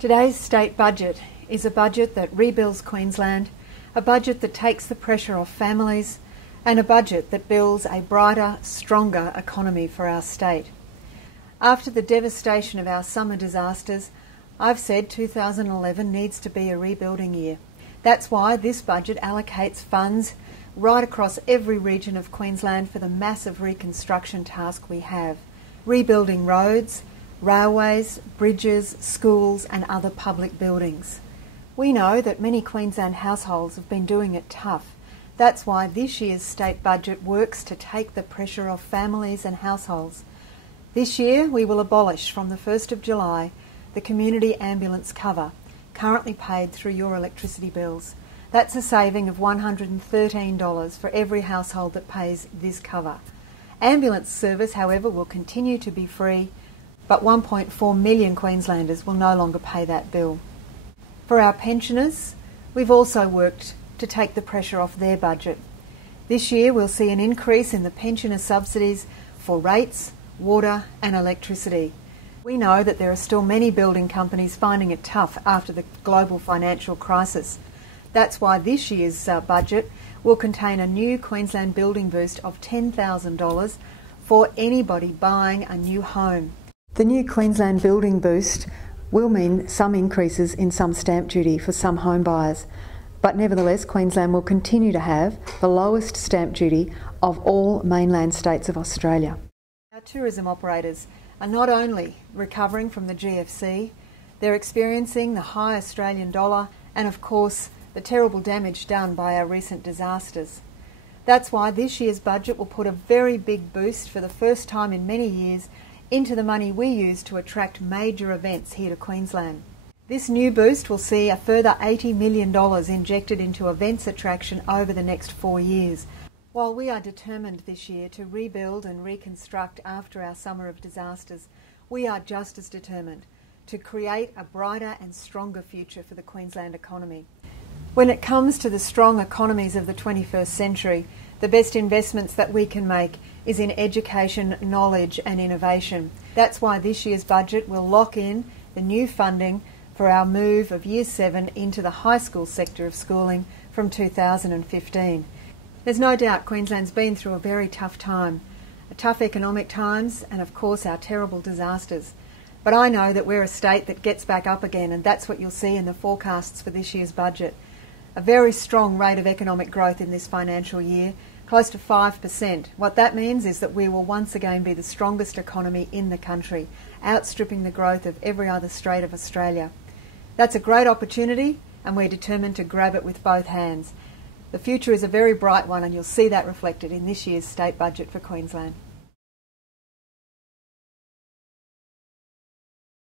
Today's state budget is a budget that rebuilds Queensland, a budget that takes the pressure off families, and a budget that builds a brighter, stronger economy for our state. After the devastation of our summer disasters, I've said 2011 needs to be a rebuilding year. That's why this budget allocates funds right across every region of Queensland for the massive reconstruction task we have, rebuilding roads, railways, bridges, schools and other public buildings. We know that many Queensland households have been doing it tough. That's why this year's state budget works to take the pressure off families and households. This year we will abolish from the 1st of July the community ambulance cover, currently paid through your electricity bills. That's a saving of $113 for every household that pays this cover. Ambulance service, however, will continue to be free, but 1.4 million Queenslanders will no longer pay that bill. For our pensioners, we've also worked to take the pressure off their budget. This year we'll see an increase in the pensioner subsidies for rates, water and electricity. We know that there are still many building companies finding it tough after the global financial crisis. That's why this year's budget will contain a new Queensland building boost of $10,000 for anybody buying a new home. The new Queensland building boost will mean some increases in some stamp duty for some home buyers, but nevertheless Queensland will continue to have the lowest stamp duty of all mainland states of Australia. Our tourism operators are not only recovering from the GFC, they're experiencing the high Australian dollar and of course the terrible damage done by our recent disasters. That's why this year's budget will put a very big boost for the first time in many years into the money we use to attract major events here to Queensland. This new boost will see a further $80 million injected into events attraction over the next 4 years. While we are determined this year to rebuild and reconstruct after our summer of disasters, we are just as determined to create a brighter and stronger future for the Queensland economy. When it comes to the strong economies of the 21st century, the best investments that we can make is in education, knowledge and innovation. That's why this year's budget will lock in the new funding for our move of Year 7 into the high school sector of schooling from 2015. There's no doubt Queensland's been through a very tough time, tough economic times and of course our terrible disasters. But I know that we're a state that gets back up again, and that's what you'll see in the forecasts for this year's budget. A very strong rate of economic growth in this financial year, close to 5%. What that means is that we will once again be the strongest economy in the country, outstripping the growth of every other state of Australia. That's a great opportunity and we're determined to grab it with both hands. The future is a very bright one and you'll see that reflected in this year's state budget for Queensland.